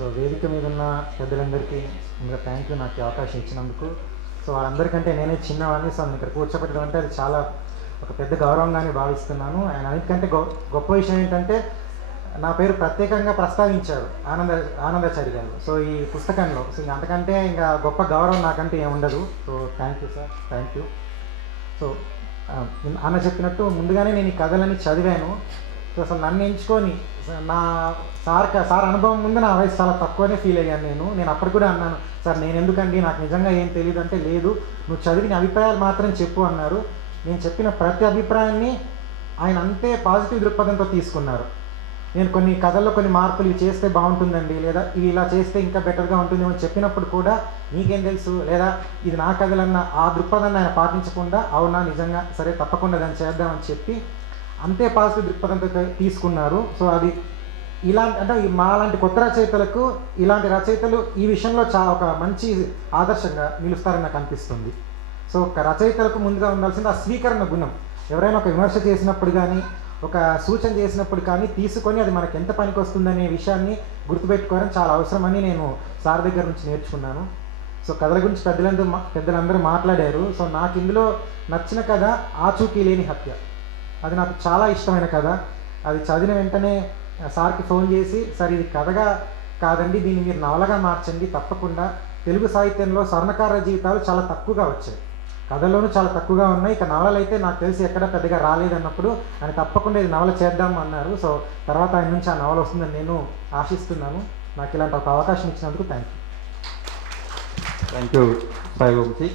So వేదిక మీద ఉన్న పెద్దలందరికీ ఇంకా థ్యాంక్ యూ నాకు ఈ అవకాశం ఇచ్చినందుకు. సో వాళ్ళందరికంటే నేనే చిన్నవాడిని. సో ఇక్కడ కూర్చోబెట్టడం అంటే అది చాలా ఒక పెద్ద గౌరవంగానే భావిస్తున్నాను. అండ్ అన్నిటికంటే గొప్ప విషయం ఏంటంటే నా పేరు ప్రత్యేకంగా ప్రస్తావించారు ఆనందాచారి గారు సో ఈ పుస్తకంలో. సో ఇంకా అంతకంటే ఇంకా గొప్ప గౌరవం నాకంటే ఏముండదు. So thank you sir, thank you. So అన్న చెప్పినట్టు ముందుగానే నేను ఈ కథలని చదివాను. సో అసలు నన్ను ఎంచుకొని నా సార్ అనుభవం ముందు నా వయసు చాలా తక్కువనే ఫీల్ అయ్యాను. నేను అప్పుడు కూడా అన్నాను, సార్ నేను ఎందుకండి, నాకు నిజంగా ఏం తెలియదు అంటే, లేదు నువ్వు చదివిన అభిప్రాయాలు మాత్రం చెప్పు అన్నారు. నేను చెప్పిన ప్రతి అభిప్రాయాన్ని ఆయన అంతే పాజిటివ్ దృక్పథంతో తీసుకున్నారు. నేను కొన్ని కథల్లో కొన్ని మార్పులు ఇవి చేస్తే బాగుంటుందండి, లేదా ఇవి ఇలా చేస్తే ఇంకా బెటర్గా ఉంటుంది అని చెప్పినప్పుడు కూడా నీకేం తెలుసు, లేదా ఇది నా కథలన్న ఆ దృక్పథాన్ని ఆయన పాటించకుండా, అవునా నిజంగా సరే తప్పకుండా దాన్ని చేద్దామని చెప్పి అంతే పాజిటివ్ దృక్పథంతో తీసుకున్నారు. సో అది ఇలాంటి అంటే మాలాంటి కొత్త రచయితలకు ఇలాంటి రచయితలు ఈ విషయంలో ఒక మంచి ఆదర్శంగా నిలుస్తారని నాకు అనిపిస్తుంది. సో ఒక రచయితలకు ముందుగా ఉండాల్సింది ఆ స్వీకరణ గుణం. ఎవరైనా ఒక విమర్శ చేసినప్పుడు కానీ, ఒక సూచన చేసినప్పుడు కానీ తీసుకొని అది మనకు ఎంత పనికి వస్తుందనే విషయాన్ని గుర్తుపెట్టుకోవడం చాలా అవసరమని నేను సార్ దగ్గర నుంచి నేర్చుకున్నాను. సో కథల గురించి పెద్దలందరూ మాట్లాడారు. సో నాకు ఇందులో నచ్చిన కథ ఆచూకీ లేని హత్య. అది నాకు చాలా ఇష్టమైన కథ. అది చదివిన వెంటనే సార్కి ఫోన్ చేసి, సార్ ఇది కథగా కాదండి, దీన్ని మీరు నవలగా మార్చండి తప్పకుండా. తెలుగు సాహిత్యంలో స్వర్ణకార జీవితాలు చాలా తక్కువగా వచ్చాయి, కథల్లోనూ చాలా తక్కువగా ఉన్నాయి, ఇక నవలలు అయితే నాకు తెలిసి ఎక్కడ పెద్దగా రాలేదన్నప్పుడు ఆయన తప్పకుండా ఇది నవల చేద్దాం అన్నారు. సో తర్వాత ఆయన నుంచి ఆ నవల వస్తుందని నేను ఆశిస్తున్నాను. నాకు ఇలాంటి ఒక అవకాశం ఇచ్చినందుకు thank you. Thank you Sai Vamsi.